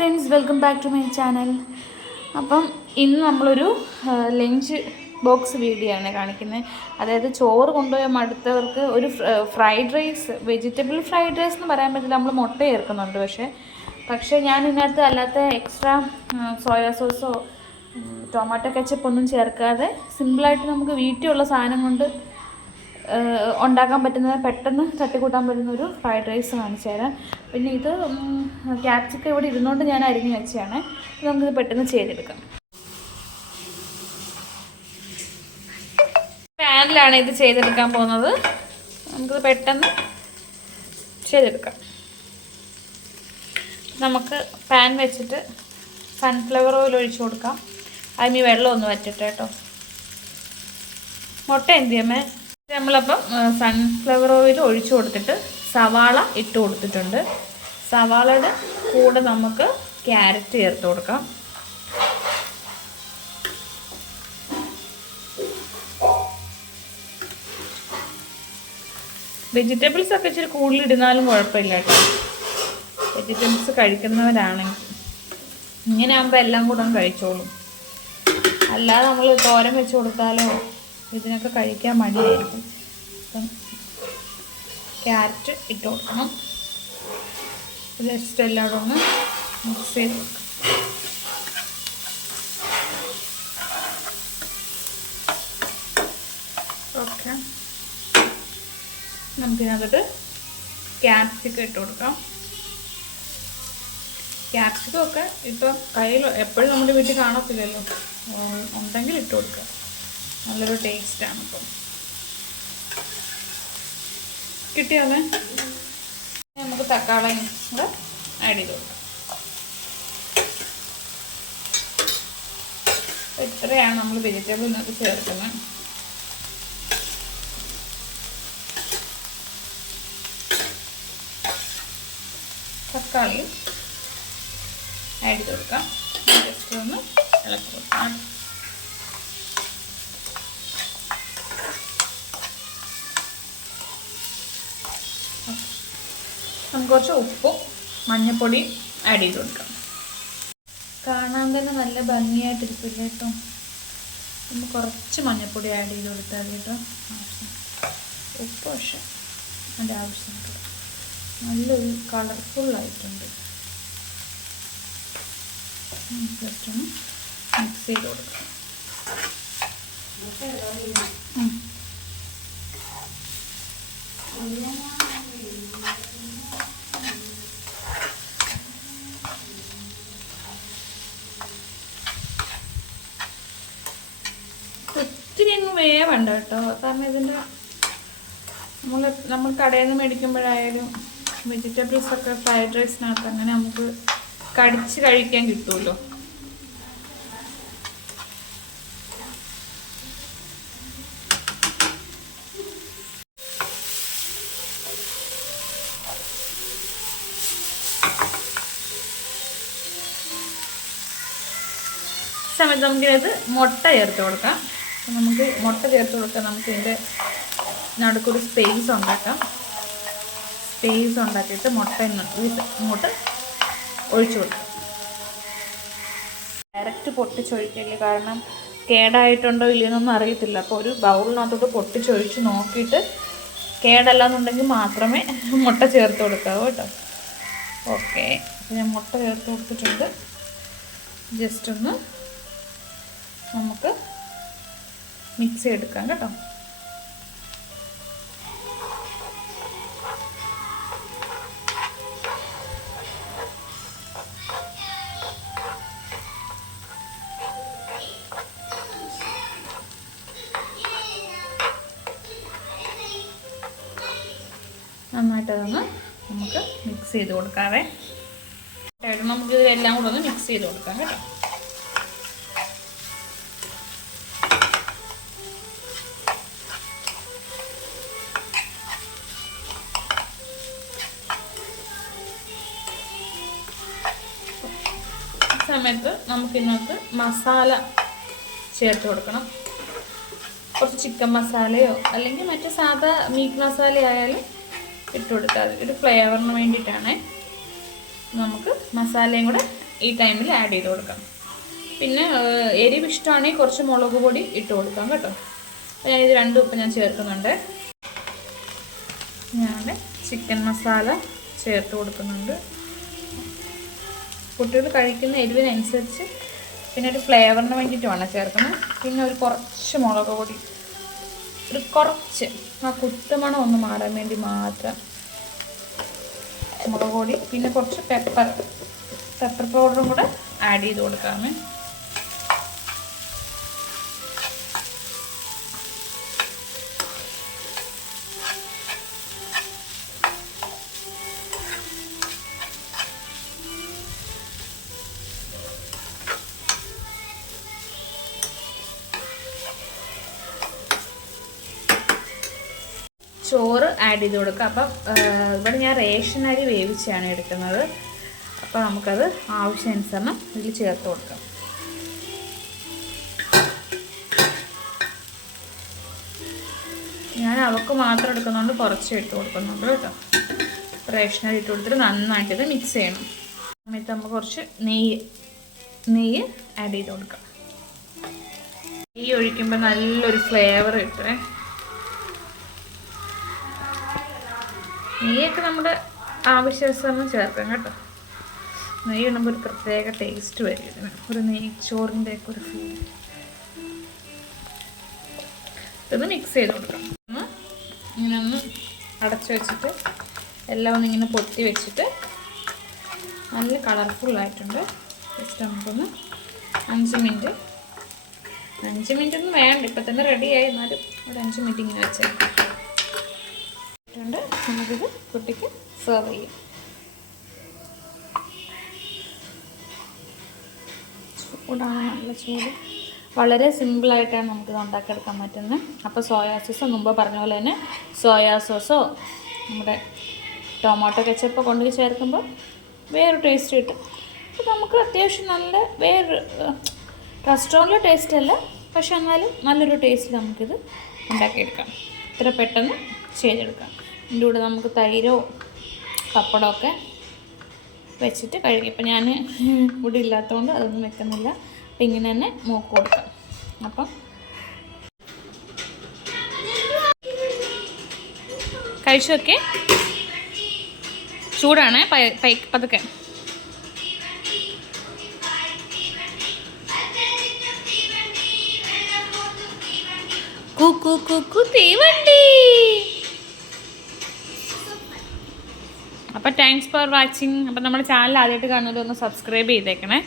Friends, welcome back to my channel. അപ്പം ഇന്ന് നമ്മളൊരു ലഞ്ച് ബോക്സ് വീഡിയോ ആണ് കാണിക്കുന്നത്. അതായത് ചോറ് കൊണ്ടുപോയ മടുത്തവർക്ക് ഒരു fried rice, vegetable fried rice എന്ന് പറയാൻ പറ്റില്ല, നമ്മൾ മുട്ട ചേർക്കുന്നുണ്ട്. പക്ഷേ ഞാൻ ഇതിനകത്ത് അല്ലാത്ത എക്സ്ട്രാ സോയാ സോസോ ടൊമാറ്റോ കെച്ചപ്പ് ഒന്നും ചേർക്കാതെ സിമ്പിളായിട്ട് നമുക്ക് വീട്ടിലുള്ള സാധനം കൊണ്ട് ഉണ്ടാക്കാൻ പറ്റുന്ന, പെട്ടെന്ന് തട്ടിക്കൂട്ടാൻ പറ്റുന്ന ഒരു ഫ്രൈഡ് റൈസ് കാണിച്ചു തരാം. പിന്നെ ഇത് ക്യാപ്സിക്കം ഇവിടെ ഇരുന്നുകൊണ്ട് ഞാൻ അരിഞ്ഞ് വെച്ചാണ്. നമുക്കിത് പെട്ടെന്ന് ചെയ്തെടുക്കാം. പാനിലാണ് ഇത് ചെയ്തെടുക്കാൻ പോകുന്നത്. നമുക്കിത് പെട്ടെന്ന് ചെയ്തെടുക്കാം. നമുക്ക് പാൻ വെച്ചിട്ട് സൺഫ്ലവർ ഓയിൽ ഒഴിച്ചു കൊടുക്കാം. അതിന് വെള്ളം ഒന്ന് വറ്റിട്ട് കേട്ടോ. മുട്ട എന്ത് ചെയ്യാമേ, നമ്മളപ്പം സൺഫ്ലവർ ഓയിൽ ഒഴിച്ചു കൊടുത്തിട്ട് സവാള ഇട്ട് കൊടുത്തിട്ടുണ്ട്. സവാളയുടെ കൂടെ നമുക്ക് ക്യാരറ്റ് ചേർത്ത് കൊടുക്കാം. വെജിറ്റബിൾസ് ഒക്കെ ഇച്ചിരി കൂടുതലിടുന്നാലും കുഴപ്പമില്ല കേട്ടോ. വെജിറ്റബിൾസ് കഴിക്കുന്നവരാണെങ്കിൽ ഇങ്ങനെ ആകുമ്പോൾ എല്ലാം കൂടെ കഴിച്ചോളും. അല്ലാതെ നമ്മൾ തോരൻ വെച്ച് കൊടുത്താലോ ഇതിനൊക്കെ കഴിക്കാൻ മടിയായിരിക്കും. അപ്പം ക്യാരറ്റ് ഇട്ട് കൊടുക്കണം. ജസ്റ്റ് എല്ലാവരും ഒന്ന് മിക്സ് ചെയ്ത് കൊടുക്കാം. ഓക്കെ, നമുക്കിതിനകത്ത് ക്യാപ്സിക്കം ഇട്ട് കൊടുക്കാം. ക്യാപ്സിക്കം ഒക്കെ ഇപ്പം കയ്യിൽ എപ്പോഴും നമ്മുടെ വീട്ടിൽ കാണത്തില്ലല്ലോ, ഉണ്ടെങ്കിൽ ഇട്ട് കൊടുക്കുക. നല്ലൊരു ടേസ്റ്റാണ്. ഇപ്പം കിട്ടിയാലേ നമുക്ക് തക്കാളിയും കൂടെ ആഡ് ചെയ്ത് കൊടുക്കാം. ഇത്രയാണ് നമ്മൾ വെജിറ്റബിളിനൊക്കെ ചേർക്കുന്നത്. തക്കാളിയും ആഡ് ചെയ്ത് കൊടുക്കാം. ജസ്റ്റ് ഒന്ന് ഇളക്കി കൊടുക്കാം. നമുക്ക് കുറച്ച് ഉപ്പും മഞ്ഞൾപ്പൊടിയും ആഡ് ചെയ്ത് കൊടുക്കാം. കാണാൻ തന്നെ നല്ല ഭംഗിയായിട്ടിരിക്കില്ല കേട്ടോ. നമ്മൾ കുറച്ച് മഞ്ഞൾപ്പൊടി ആഡ് ചെയ്ത് കൊടുത്താൽ കേട്ടോ. ഉപ്പ് പക്ഷേ അതിൻ്റെ ആവശ്യമുണ്ട്. നല്ലൊരു കളർഫുള്ളായിട്ടുണ്ട്. ജസ്റ്റ് ഒന്ന് മിക്സ് ചെയ്ത് കൊടുക്കാം. ഒത്തിരി ഒന്നും വേവണ്ട കേട്ടോ. കാരണം ഇതിൻ്റെ നമ്മൾ കടയിൽ നിന്ന് മേടിക്കുമ്പോഴായാലും വെജിറ്റബിൾസൊക്കെ ഫ്രൈഡ് റൈസിനകത്ത് അങ്ങനെ നമുക്ക് കടിച്ച് കഴിക്കാൻ കിട്ടുമല്ലോ. സമയത്ത് നമുക്കിത് മുട്ട ചേർത്ത് കൊടുക്കാം. നമുക്ക് മുട്ട ചേർത്ത് കൊടുക്കാം. നമുക്ക് ഇതിൻ്റെ നടുക്കൊരു സ്പേസ് ഉണ്ടാക്കാം. സ്പേസ് ഉണ്ടാക്കിയിട്ട് മുട്ട ഇങ്ങോട്ട് ഒഴിച്ചു കൊടുക്കാം. ഡയറക്റ്റ് പൊട്ടിച്ചൊഴിക്കില്ല, കാരണം കേടായിട്ടുണ്ടോ ഇല്ലയെന്നൊന്നും അറിയത്തില്ല. അപ്പോൾ ഒരു ബൗളിനകത്തോട്ട് പൊട്ടിച്ചൊഴിച്ച് നോക്കിയിട്ട് കേടല്ലാന്നുണ്ടെങ്കിൽ മാത്രമേ മുട്ട ചേർത്ത് കൊടുക്കാവൂ കേട്ടോ. ഓക്കെ, അപ്പോൾ ഞാൻ മുട്ട ചേർത്ത് കൊടുത്തിട്ടുണ്ട്. ജസ്റ്റ് ഒന്ന് നമുക്ക് മിക്സ് ചെയ്തെടുക്കാം കേട്ടോ. നന്നായിട്ടതൊന്ന് നമുക്ക് മിക്സ് ചെയ്ത് കൊടുക്കാവേ. നമുക്ക് ഇതെല്ലാം കൂടെ ഒന്ന് മിക്സ് ചെയ്ത് കൊടുക്കാം കേട്ടോ. സമയത്ത് നമുക്കിന്നത്തെ മസാല ചേർത്ത് കൊടുക്കണം. കുറച്ച് ചിക്കൻ മസാലയോ അല്ലെങ്കിൽ മറ്റേ സാധാ മീറ്റ് മസാല ആയാലും ഇട്ട് കൊടുത്താൽ മതി. ഒരു ഫ്ലേവറിന് വേണ്ടിയിട്ടാണ്. നമുക്ക് മസാലയും കൂടെ ഈ ടൈമിൽ ആഡ് ചെയ്ത് കൊടുക്കാം. പിന്നെ എരിവ് ഇഷ്ടമാണെങ്കിൽ കുറച്ച് മുളക് പൊടി ഇട്ട് കൊടുക്കാം കേട്ടോ. അപ്പോൾ ഞാനിത് 2 ഉപ്പ് ഞാൻ ചേർക്കുന്നുണ്ട്. ഞാൻ ചിക്കൻ മസാല ചേർത്ത് കൊടുക്കുന്നുണ്ട്. കുട്ടികൾ കഴിക്കുന്ന എരിവിനനുസരിച്ച്, പിന്നെ ഒരു ഫ്ലേവറിന് വേണ്ടിയിട്ടുമാണ് ചേർക്കുന്നത്. പിന്നെ ഒരു കുറച്ച് മുളക് പൊടി, ഒരു കുറച്ച് ആ കുത്തുമണം ഒന്ന് മാറാൻ വേണ്ടി മാത്രം മുളക് പൊടി. പിന്നെ കുറച്ച് പെപ്പർ പൗഡറും കൂടെ ആഡ് ചെയ്ത് കൊടുക്കാമേ. ചോറ് ആഡ് ചെയ്ത് കൊടുക്കുക. അപ്പം ഇവിടെ ഞാൻ റേഷൻ അരി വേവിച്ചാണ് എടുക്കുന്നത്. അപ്പോൾ നമുക്കത് ആവശ്യാനുസരണം ഇതിൽ ചേർത്ത് കൊടുക്കാം. ഞാൻ അവർക്ക് മാത്രം എടുക്കുന്നതുകൊണ്ട് കുറച്ച് ഇട്ട് കൊടുക്കുന്നുണ്ട് കേട്ടോ. റേഷൻ അരി ഇട്ട് കൊടുത്തിട്ട് നന്നായിട്ടിത് മിക്സ് ചെയ്യണം. സമയത്ത് നമുക്ക് കുറച്ച് നെയ്യ് ആഡ് ചെയ്ത് കൊടുക്കാം. നെയ്യ് ഒഴിക്കുമ്പോൾ നല്ലൊരു ഫ്ലേവർ കിട്ടുമേ. നെയ്യൊക്കെ നമ്മുടെ ആവശ്യാനുസരണം ചേർക്കാം കേട്ടോ. നെയ്യ് ഇടുമ്പോൾ ഒരു പ്രത്യേക ടേസ്റ്റ് വരും ഇതിന്. ഒരു നെയ്ച്ചോറിൻ്റെ ഒക്കെ ഒരു ഫീൽ. ഇതൊന്ന് മിക്സ് ചെയ്ത് കൊടുക്കണം. ഇങ്ങനെ ഒന്ന് അടച്ചു വെച്ചിട്ട് എല്ലാം ഒന്ന് ഇങ്ങനെ പൊത്തി വെച്ചിട്ട് നല്ല കളർഫുള്ളായിട്ടുണ്ട്. ജസ്റ്റ് നമുക്കൊന്ന് 5 മിനിറ്റ് ഒന്നും വേണ്ട, ഇപ്പം തന്നെ റെഡിയായി. എന്നാലും ഒരു 5 മിനിറ്റ് ഇങ്ങനെ വെച്ചേക്കാം. നമുക്കിത് കുട്ടിക്ക് സെർവ് ചെയ്യാം. ചൂടാണ്, നല്ല ചൂട്. വളരെ സിമ്പിളായിട്ടാണ് നമുക്കിത് ഉണ്ടാക്കിയെടുക്കാൻ പറ്റുന്നത്. അപ്പോൾ സോയാ സോസോ, മുമ്പ് പറഞ്ഞ പോലെ തന്നെ സോയാ സോസോ നമ്മുടെ ടൊമാറ്റോ കെച്ചപ്പ് കൊണ്ട് ചേർക്കുമ്പോൾ വേറൊരു ടേസ്റ്റ് കിട്ടും. അപ്പോൾ നമുക്ക് അത്യാവശ്യം നല്ല റെസ്റ്റോറൻറ്റിലെ ടേസ്റ്റ് അല്ല, പക്ഷെ എന്നാലും നല്ലൊരു ടേസ്റ്റ് നമുക്കിത് ഉണ്ടാക്കിയെടുക്കാം. ഇത്ര പെട്ടെന്ന് ചെയ്തെടുക്കാം. ഇതിൻ്റെ കൂടെ നമുക്ക് തൈരോ പപ്പടമൊക്കെ വെച്ചിട്ട് കഴിക്കും. ഇപ്പം ഞാൻ ഇവിടെ ഇല്ലാത്തതുകൊണ്ട് അതൊന്നും വെക്കുന്നില്ല. അപ്പം ഇങ്ങനെ തന്നെ മൂക്ക് കൊടുക്കാം. അപ്പം കഴിച്ചു നോക്കേ. ചൂടാണ്, പതുക്കെ. തീവണ്ടി. അപ്പോൾ താങ്ക്സ് ഫോർ വാച്ചിങ്. അപ്പോൾ നമ്മുടെ ചാനൽ ആദ്യമായിട്ട് കാണുന്നത് ഒന്ന് സബ്സ്ക്രൈബ് ചെയ്തേക്കണേ.